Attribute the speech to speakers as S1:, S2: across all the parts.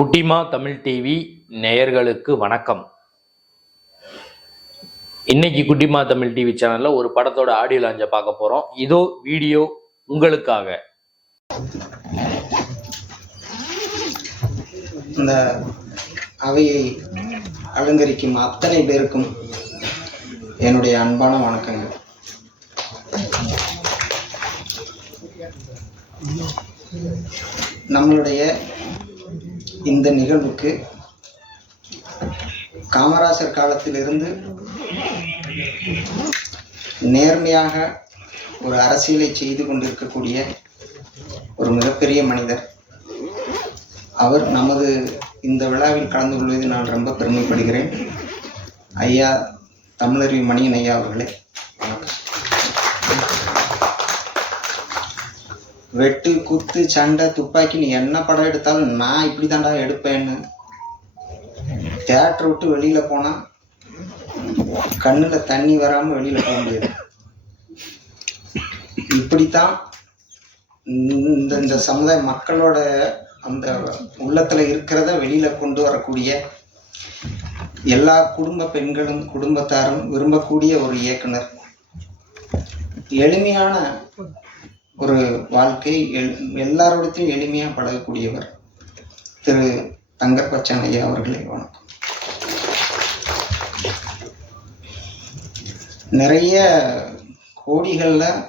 S1: குட்டிமா தமிழ் டிவி நேயர்களுக்கு வணக்கம். இன்னைக்கு குட்டிமா தமிழ் டிவி சேனல்ல ஒரு படத்தோட ஆடியோ லாஞ்சை பார்க்க போறோம். இதோ வீடியோ உங்களுக்காக.
S2: இந்த அவையை அலங்கரிக்கும் அத்தனை பேருக்கும் என்னுடைய அன்பான வணக்கங்கள். நம்மளுடைய இந்த நிகழ்வுக்கு காமராசர் காலத்திலிருந்து நேர்மையாக ஒரு அரசியலை செய்து கொண்டிருக்கக்கூடிய ஒரு மிகப்பெரிய மனிதர். அவர் நமது இந்த விழாவில் கலந்து கொள்வது நான் ரொம்ப பெருமைப்படுகிறேன். ஐயா தமிழறிவி மணியன் ஐயா அவர்களே வணக்கம். வெட்டு குத்து சண்டை துப்பாக்கி நீ என்ன படம் எடுத்தாலும் நான் இப்படி தாண்டா எடுப்பேன்னு. தேட்டர் விட்டு வெளியில போனா கண்ணுல தண்ணி வராம வெளியில போக முடியாது. இப்படித்தான் இந்த இந்த சமுதாய மக்களோட அந்த உள்ளத்துல இருக்கிறத வெளியில கொண்டு வரக்கூடிய எல்லா குடும்ப பெண்களும் குடும்பத்தாரும் விரும்பக்கூடிய ஒரு இயக்குனர். எளிமையான ஒரு வாழ்க்கை எல் எல்லாரோடத்தையும் எளிமையாக பழகக்கூடியவர் திரு தங்கர்பச்சன் ஐயா அவர்களே வணக்கம். நிறைய கோடிகளில்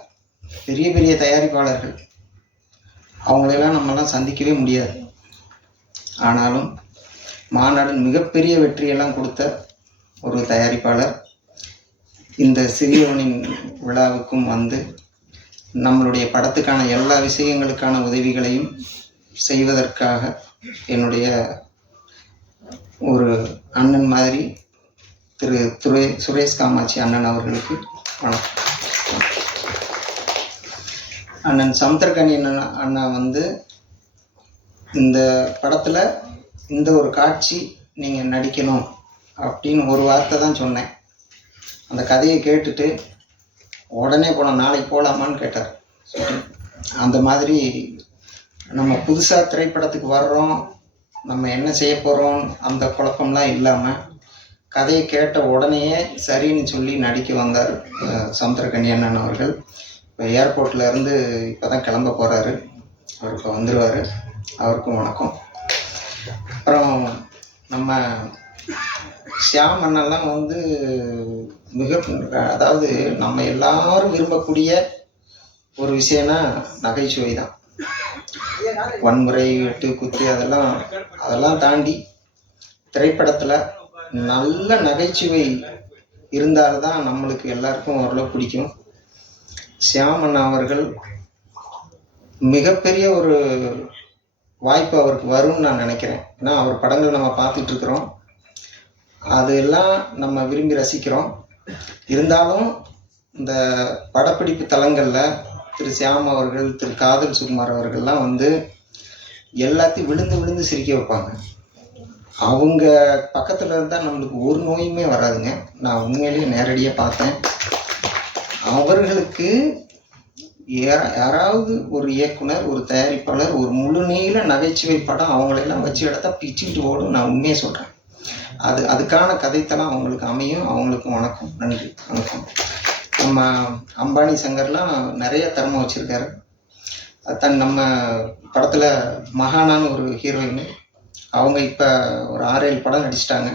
S2: பெரிய பெரிய தயாரிப்பாளர்கள் அவங்களெல்லாம் நம்மலாம் சந்திக்கவே முடியாது. ஆனாலும் மாநாடு மிகப்பெரிய வெற்றியெல்லாம் கொடுத்த ஒரு தயாரிப்பாளர் இந்த சிறியவனின் விழாவுக்கும் வந்து நம்மளுடைய படத்துக்கான எல்லா விஷயங்களுக்கான உதவிகளையும் செய்வதற்காக என்னுடைய ஒரு அண்ணன் மாதிரி திரு துரே சுரேஷ் காமாட்சி அண்ணன் அவர்களுக்கு வணக்கம். அண்ணன் சமுத்திரகனி அண்ணா அண்ணா வந்து இந்த படத்தில் இந்த ஒரு காட்சி நீங்கள் நடிக்கணும் அப்படின்னு ஒரு வார்த்தை தான் சொன்னேன். அந்த கதையை கேட்டுட்டு உடனே போனோம் நாளைக்கு போகலாமான்னு கேட்டார். அந்த மாதிரி நம்ம புதுசாக திரைப்படத்துக்கு வர்றோம் நம்ம என்ன செய்ய போகிறோம் அந்த குழப்பம்லாம் இல்லாமல் கதையை கேட்ட உடனேயே சரின்னு சொல்லி நடிக்க வந்தார் அஹ், அவர்கள். இப்போ ஏர்போர்ட்லேருந்து இப்போ தான் கிளம்ப போகிறாரு அவர் இப்போ வந்துடுவார் அவருக்கும் வணக்கம். அப்புறம் நம்ம ஷியாம் அண்ணெல்லாம் வந்து மிக அதாவது நம்ம எல்லாரும் விரும்பக்கூடிய ஒரு விஷயம்னா நகைச்சுவை தான். வன்முறை வெட்டு குத்து அதெல்லாம் அதெல்லாம் தாண்டி திரைப்படத்தில் நல்ல நகைச்சுவை இருந்தால்தான் நம்மளுக்கு எல்லாருக்கும் ஓரளவு பிடிக்கும். சியாமன் அவர்கள் மிகப்பெரிய ஒரு வாய்ப்பு அவருக்கு வரும்னு நான் நினைக்கிறேன். ஏன்னா அவர் படங்கள் நம்ம பார்த்துட்டு இருக்கிறோம். அதெல்லாம் நம்ம விரும்பி ரசிக்கிறோம். இருந்தாலும் இந்த படப்பிடிப்பு தலங்களில் திரு சியாம் அவர்கள் திரு காதல் சுகுமார் அவர்கள்லாம் வந்து எல்லாத்தையும் விழுந்து விழுந்து சிரிக்க வைப்பாங்க. அவங்க பக்கத்தில் இருந்தால் நம்மளுக்கு ஒரு நோயுமே வராதுங்க. நான் உண்மையிலேயே நேரடியாக பார்த்தேன். அவர்களுக்கு யா- யாராவது ஒரு இயக்குனர் ஒரு தயாரிப்பாளர் ஒரு முழு நீள நகைச்சுவை படம் அவங்களெல்லாம் வச்சு எடுத்தா பிச்சுக்கிட்டு ஓடும். நான் உண்மையை சொல்கிறேன் அது அதுக்கான கதைத்தெல்லாம் அவங்களுக்கு அமையும் அவங்களுக்கும் வணக்கம். நன்றி. வணக்கம். நம்ம அம்பானி சங்கர்லாம் நிறைய திறமை வச்சுருக்காரு. தன் நம்ம படத்தில் மகானான்னு ஒரு ஹீரோயின். அவங்க இப்போ ஒரு ஆறு ஏழு படம் நடிச்சிட்டாங்க.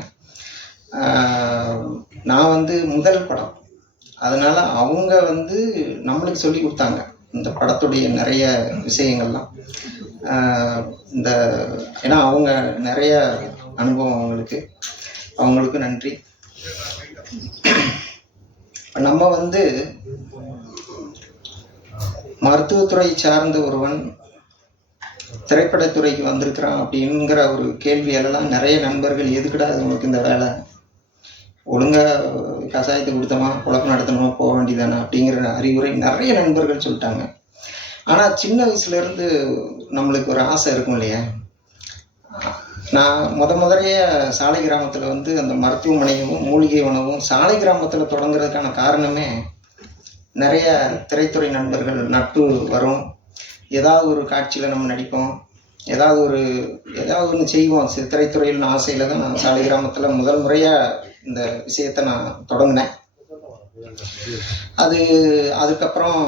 S2: நான் வந்து முதல் படம். அதனால் அவங்க வந்து நம்மளுக்கு சொல்லி கொடுத்தாங்க. இந்த படத்துடைய நிறைய விஷயங்கள்லாம். இந்த ஏன்னா அவங்க நிறைய அனுபவம் அவங்களுக்கு. அவங்களுக்கு நன்றி. நம்ம வந்து மருத்துவத்துறை சார்ந்த ஒருவன் திரைப்படத்துறைக்கு வந்திருக்கிறான் அப்படிங்கிற ஒரு கேள்வியெல்லாம் நிறைய நண்பர்கள் எதுக்குடா உங்களுக்கு இந்த வேலை? ஒழுங்காக கசாயத்தை கொடுத்தோமா? குழப்பம் நடத்தணுமா? போக வேண்டியதானா அப்படிங்கிற அறிவுரை நிறைய நண்பர்கள் சொல்லிட்டாங்க. ஆனால் சின்ன வயசுலேருந்து நம்மளுக்கு ஒரு ஆசை இருக்கும் இல்லையா? நான் முத முதலைய சாலை கிராமத்தில் வந்து அந்த மருத்துவமனையும் மூலிகை உணவும் சாலை கிராமத்தில் தொடங்குறதுக்கான காரணமே நிறைய திரைத்துறை நண்பர்கள் நட்பு வரும். ஏதாவது ஒரு காட்சியில் நம்ம நடிப்போம். ஏதாவது ஒரு ஏதாவது ஒன்று செய்வோம். திரைத்துறையில் ஆசையில் தான் நான் சாலை கிராமத்தில் முதல் முறையாக இந்த விஷயத்தை நான் தொடங்கினேன். அது அதுக்கப்புறம்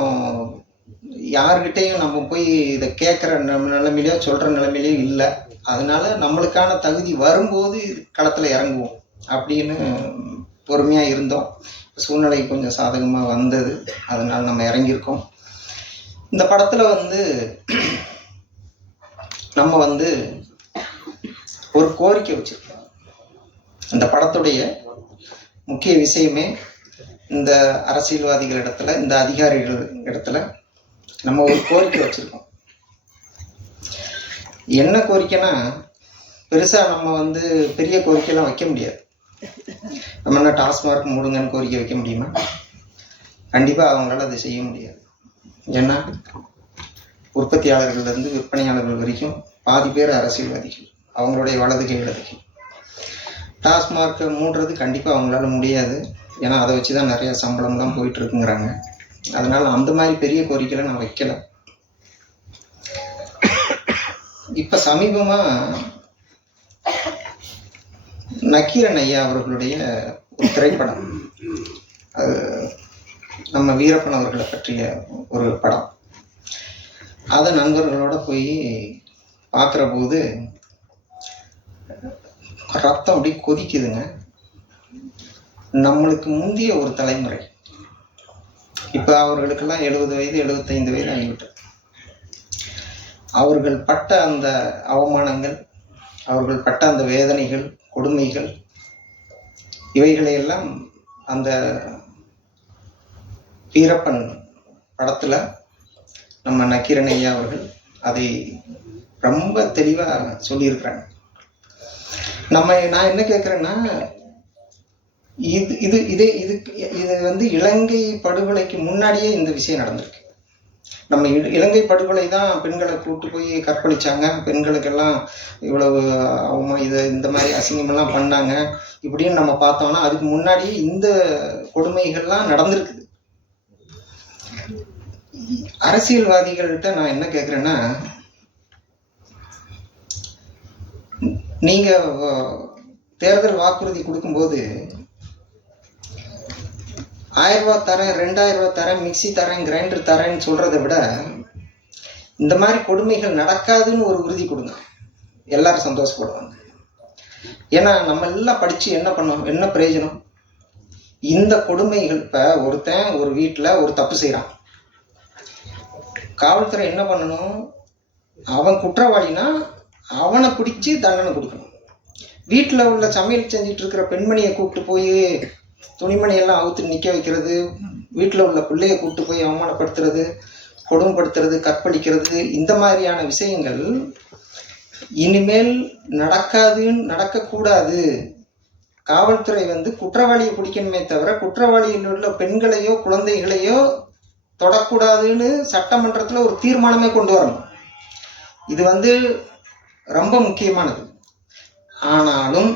S2: யாருக்கிட்டேயும் நம்ம போய் இதை கேட்குற நிலைமையிலையோ சொல்கிற நிலைமையிலையும் இல்லை. அதனால நம்மளுக்கான தகுதி வரும்போது களத்தில் இறங்குவோம் அப்படின்னு பொறுமையாக இருந்தோம். சூழ்நிலை கொஞ்சம் சாதகமாக வந்தது. அதனால் நம்ம இறங்கியிருக்கோம். இந்த படத்தில் வந்து நம்ம வந்து ஒரு கோரிக்கை வச்சுருக்கோம். இந்த படத்துடைய முக்கிய விஷயமே இந்த அரசியல்வாதிகள் இடத்துல இந்த அதிகாரிகள் இடத்துல நம்ம ஒரு கோரிக்கை வச்சுருக்கோம். என்ன கோரிக்கைனா பெருசா நம்ம வந்து பெரிய கோரிக்கையெல்லாம் வைக்க முடியாது. நம்ம என்ன டாஸ்மார்க் மூடுங்கன்னு கோரிக்கை வைக்க முடியுமா? கண்டிப்பாக அவங்களால அதை செய்ய முடியாது. ஏன்னா உற்பத்தியாளர்கள்லேருந்து விற்பனையாளர்கள் வரைக்கும் பாதி பேர் அரசியல்வாதிகள். அவங்களுடைய வலதுகை இடதுகை டாஸ்மார்க்கை மூடுறது கண்டிப்பாக அவங்களால முடியாது. ஏன்னா அதை வச்சு தான் நிறைய சம்பளம்லாம் போயிட்டு இருக்குங்கிறாங்க. அதனால அந்த மாதிரி பெரிய கோரிக்கையில நான் வைக்கலை. இப்போ சமீபமாக நக்கீரன் ஐயா அவர்களுடைய ஒரு திரைப்படம். அது நம்ம வீரப்பன் அவர்களை பற்றிய ஒரு படம். அதை நண்பர்களோட போய் பார்க்குற போது ரத்தம் அப்படியே கொதிக்குதுங்க. நம்மளுக்கு முந்தைய ஒரு தலைமுறை. இப்போ அவர்களுக்கெல்லாம் எழுபது வயது எழுபத்தைந்து வயது ஆகிவிட்டது. அவர்கள் பட்ட அந்த அவமானங்கள் அவர்கள் பட்ட அந்த வேதனைகள் கொடுமைகள் இவைகளையெல்லாம் அந்த வீரப்பன் படத்தில் நம்ம நக்கீரன் ஐயா அவர்கள் அதை ரொம்ப தெளிவாக சொல்லியிருக்கிறாங்க. நம்ம நான் என்ன கேட்குறேன்னா இது இது இதே இதுக்கு இது வந்து இலங்கை படுகொலைக்கு முன்னாடியே இந்த விஷயம் நடந்திருக்கு. நம்ம இலங்கை படுகொலை தான் பெண்களை கூட்டு போய் கற்பழிச்சாங்க. பெண்களுக்கெல்லாம் இவ்வளவு அவங்க இது இந்த மாதிரி அசிங்கமெல்லாம் பண்ணாங்க. இப்படின்னு நம்ம பார்த்தோம்னா அதுக்கு முன்னாடியே இந்த கொடுமைகள்லாம் நடந்திருக்குது. அரசியல்வாதிகள்கிட்ட நான் என்ன கேட்குறேன்னா நீங்கள் தேர்தல் வாக்குறுதி கொடுக்கும்போது ஆயிரரூபா தரேன் ரெண்டாயிரம் தரேன் மிக்ஸி தரேன் கிரைண்டர் தரேன்னு சொல்கிறத விட இந்த மாதிரி கொடுமைகள் நடக்காதுன்னு ஒரு உறுதி கொடுங்க. எல்லாரும் சந்தோஷப்படுவாங்க. ஏன்னா நம்ம எல்லாம் படித்து என்ன பண்ணோம் என்ன பிரயோஜனம்? இந்த கொடுமைகள் இப்போ ஒருத்தன் ஒரு வீட்டில் ஒரு தப்பு செய்கிறான் காவல்துறை என்ன பண்ணணும்? அவன் குற்றவாளினா அவனை பிடிச்சி தண்டனை கொடுக்கணும். வீட்டில் உள்ள சமையல் செஞ்சிட்டு இருக்கிற பெண்மணியை கூப்பிட்டு போய் துணிமணியெல்லாம் அவுத்து நிற்க வைக்கிறது வீட்டில் உள்ள பிள்ளைய கூப்பிட்டு போய் அவமானப்படுத்துறது கொடுமைப்படுத்துறது கற்பழிக்கிறது இந்த மாதிரியான விஷயங்கள் இனிமேல் நடக்காதுன்னு நடக்கக்கூடாது. காவல்துறை வந்து குற்றவாளியை பிடிக்கணுமே தவிர குற்றவாளியில் உள்ள பெண்களையோ குழந்தைகளையோ தொடக்கூடாதுன்னு சட்டமன்றத்தில் ஒரு தீர்மானமே கொண்டு வரணும். இது வந்து ரொம்ப முக்கியமானது. ஆனாலும்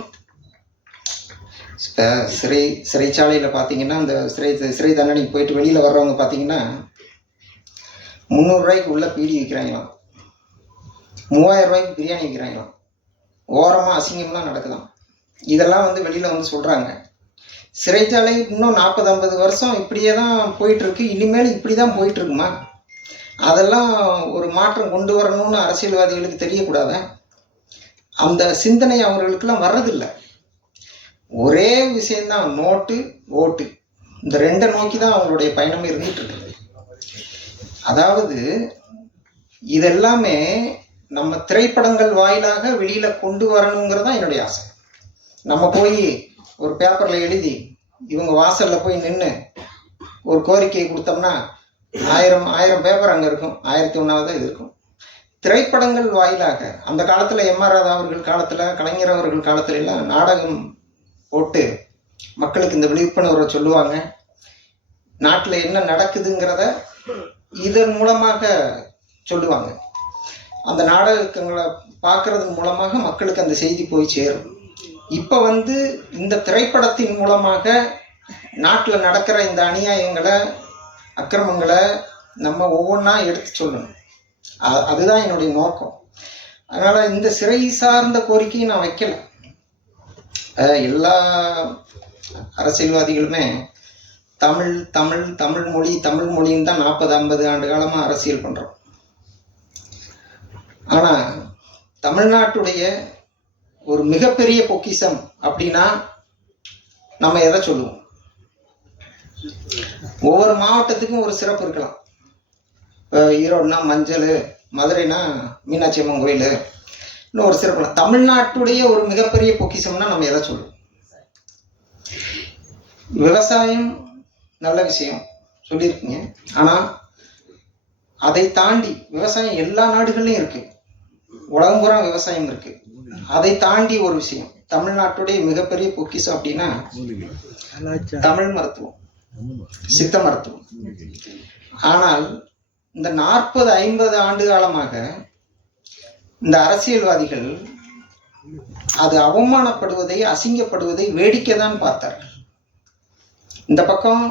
S2: சிறை சிறைச்சாலையில் பார்த்தீங்கன்னா அந்த சிறை சிறை தண்டனைக்கு போயிட்டு வெளியில் வர்றவங்க பார்த்தீங்கன்னா முந்நூறுரூவாய்க்கு உள்ளே பீடி விற்கிறாங்களாம் மூவாயிரம் ரூபாய்க்கு பிரியாணி விற்கிறாங்களாம் ஓரமாக அசிங்கம்லாம் நடக்குதாம். இதெல்லாம் வந்து வெளியில் வந்து சொல்கிறாங்க சிறைச்சாலை இன்னும் நாற்பது ஐம்பது வருஷம் இப்படியே தான் போயிட்டுருக்கு. இனிமேல் இப்படி தான் போயிட்டுருக்குமா? அதெல்லாம் ஒரு மாற்றம் கொண்டு வரணும்னு அரசியல்வாதிகளுக்கு தெரியக்கூடாத? அந்த சிந்தனை அவர்களுக்கெல்லாம் வர்றதில்லை. ஒரே விஷயம்தான் நோட்டு ஓட்டு. இந்த ரெண்டை நோக்கி தான் அவங்களுடைய பயணம் இருந்துட்டு இருக்குது அதாவது இதெல்லாமே நம்ம திரைப்படங்கள் வாயிலாக வெளியில் கொண்டு வரணுங்கிறது தான் என்னுடைய ஆசை. நம்ம போய் ஒரு பேப்பரில் எழுதி இவங்க வாசலில் போய் நின்று ஒரு கோரிக்கையை கொடுத்தோம்னா ஆயிரம் ஆயிரம் பேப்பர் அங்கே இருக்கும். ஆயிரத்தி ஒன்றாவது இது இருக்கும். திரைப்படங்கள் வாயிலாக அந்த காலத்தில் எம் ஆர் ராதா அவர்கள் காலத்தில் கலைஞர் அவர்கள் காலத்துல எல்லாம் நாடகம் போட்டு மக்களுக்கு இந்த விழிப்புணர்வை சொல்லுவாங்க. நாட்டில் என்ன நடக்குதுங்கிறத இதன் மூலமாக சொல்லுவாங்க. அந்த நாடகங்களை பார்க்கறது மூலமாக மக்களுக்கு அந்த செய்தி போய் சேரும். இப்போ வந்து இந்த திரைப்படத்தின் மூலமாக நாட்டில் நடக்கிற இந்த அநியாயங்களை அக்கிரமங்களை நம்ம ஒவ்வொன்றா எடுத்து சொல்லணும். அதுதான் என்னுடைய நோக்கம். அதனால் இந்த சிறை சார்ந்த கோரிக்கையை நான் வைக்கலை. எல்லா அரசியல்வாதிகளுமே தமிழ் தமிழ் தமிழ் மொழி தமிழ் மொழின்னு தான் நாற்பது ஐம்பது ஆண்டு காலமாக அரசியல் பண்ணுறோம் ஆனால் தமிழ்நாட்டுடைய ஒரு மிகப்பெரிய பொக்கிஷம் அப்படின்னா நம்ம எதை சொல்லுவோம்? ஒவ்வொரு மாவட்டத்துக்கும் ஒரு சிறப்பு இருக்கலாம். இப்போ ஈரோடுனா மஞ்சள் மதுரைனா மீனாட்சி அம்மன் கோயில் இன்னும் ஒரு சிறப்பு தமிழ்நாட்டுடைய ஒரு மிகப்பெரிய பொக்கிஷம்னா நம்ம எதை சொல்லுவோம் விவசாயம் நல்ல விஷயம் சொல்லியிருக்கீங்க. ஆனால் அதை தாண்டி விவசாயம் எல்லா நாடுகள்லையும் இருக்கு. உலகம் பூரா விவசாயம் இருக்கு. அதை தாண்டி ஒரு விஷயம் தமிழ்நாட்டுடைய மிகப்பெரிய பொக்கிஷம் அப்படின்னா தமிழ் மருத்துவம் சித்த மருத்துவம். ஆனால் இந்த நாற்பது ஐம்பது ஆண்டு காலமாக இந்த அரசியல்வாதிகள் அது அவமானப்படுவதை அசிங்கப்படுவதை வேடிக்கை தான் பார்த்தார்கள் இந்த பக்கம்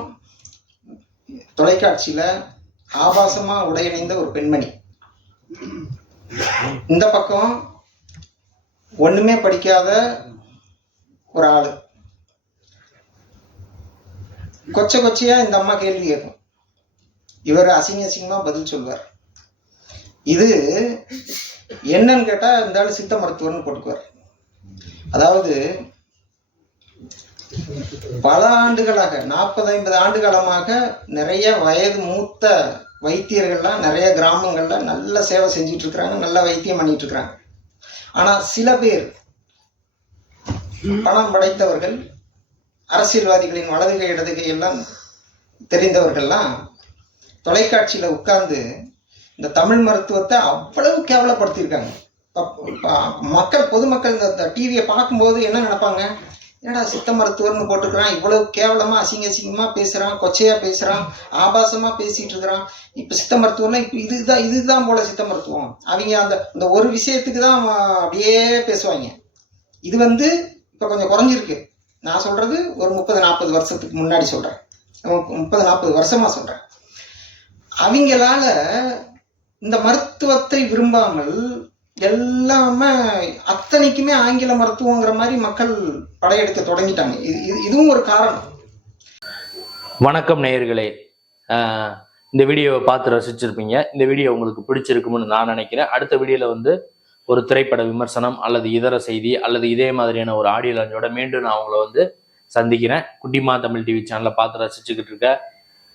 S2: தொலைக்காட்சியில் ஆபாசமாக உடையணிந்த ஒரு பெண்மணி. இந்த பக்கம் ஒன்றுமே படிக்காத ஒரு ஆள். கொச்சை கொச்சையா இந்த அம்மா கேள்வி கேட்கும் இவர் அசிங்க அசிங்கமாக பதில் சொல்வார். இது என்னன்னு கேட்டால் இந்த சித்த மருத்துவர்னு போட்டுக்குவார். அதாவது பல ஆண்டுகளாக நாற்பது ஐம்பது ஆண்டு காலமாக நிறைய வயது மூத்த வைத்தியர்கள்லாம் நிறைய கிராமங்களில் நல்ல சேவை செஞ்சுட்டு இருக்கிறாங்க நல்ல வைத்தியம் பண்ணிட்டு இருக்கிறாங்க ஆனா சில பேர் பணம் படைத்தவர்கள் அரசியல்வாதிகளின் வலதுகை இடதுகை எல்லாம் தெரிந்தவர்கள்லாம் தொலைக்காட்சியில உட்கார்ந்து இந்த தமிழ் மருத்துவத்தை அவ்வளவு கேவலப்படுத்தியிருக்காங்க. பப்- மக்கள் பொதுமக்கள் இந்த டிவியை பார்க்கும்போது என்ன நினைப்பாங்க? என்னடா சித்த மருத்துவர்னு போட்டுக்கிறான் இவ்வளவு கேவலமா அசிங்க அசிங்கமா பேசுறான் கொச்சையா பேசுறான் ஆபாசமா பேசிட்டு இருக்கிறான். இப்ப சித்த மருத்துவம்னா இப்ப இதுதான் இதுதான் போல சித்த மருத்துவம். அவங்க அந்த இந்த ஒரு விஷயத்துக்கு தான் அப்படியே பேசுவாங்க. இது வந்து இப்ப கொஞ்சம் குறைஞ்சிருக்கு. நான் சொல்றது ஒரு முப்பது நாற்பது வருஷத்துக்கு முன்னாடி சொல்றேன். முப்பது நாற்பது வருஷமா சொல்றேன். அவங்களால இந்த மருத்துவத்தை விரும்பாமல் எல்லாமே அத்தனைக்குமே ஆங்கில மருத்துவங்கிற மாதிரி மக்கள் படையெடுக்க தொடங்கிட்டாங்க. இது இதுவும் ஒரு காரணம்.
S1: வணக்கம் நேயர்களே. இந்த வீடியோவை பார்த்து ரசிச்சிருப்பீங்க. இந்த வீடியோ உங்களுக்கு பிடிச்சிருக்கும்னு நான் நினைக்கிறேன். அடுத்த வீடியோவில் வந்து ஒரு திரைப்பட விமர்சனம் அல்லது இதர செய்தி அல்லது இதே மாதிரியான ஒரு ஆடியோ லாஞ்சோட மீண்டும் நான் உங்களை வந்து சந்திக்கிறேன். குட்டிமா தமிழ் டிவி சேனலை பார்த்து ரசிச்சுக்கிட்டு இருக்க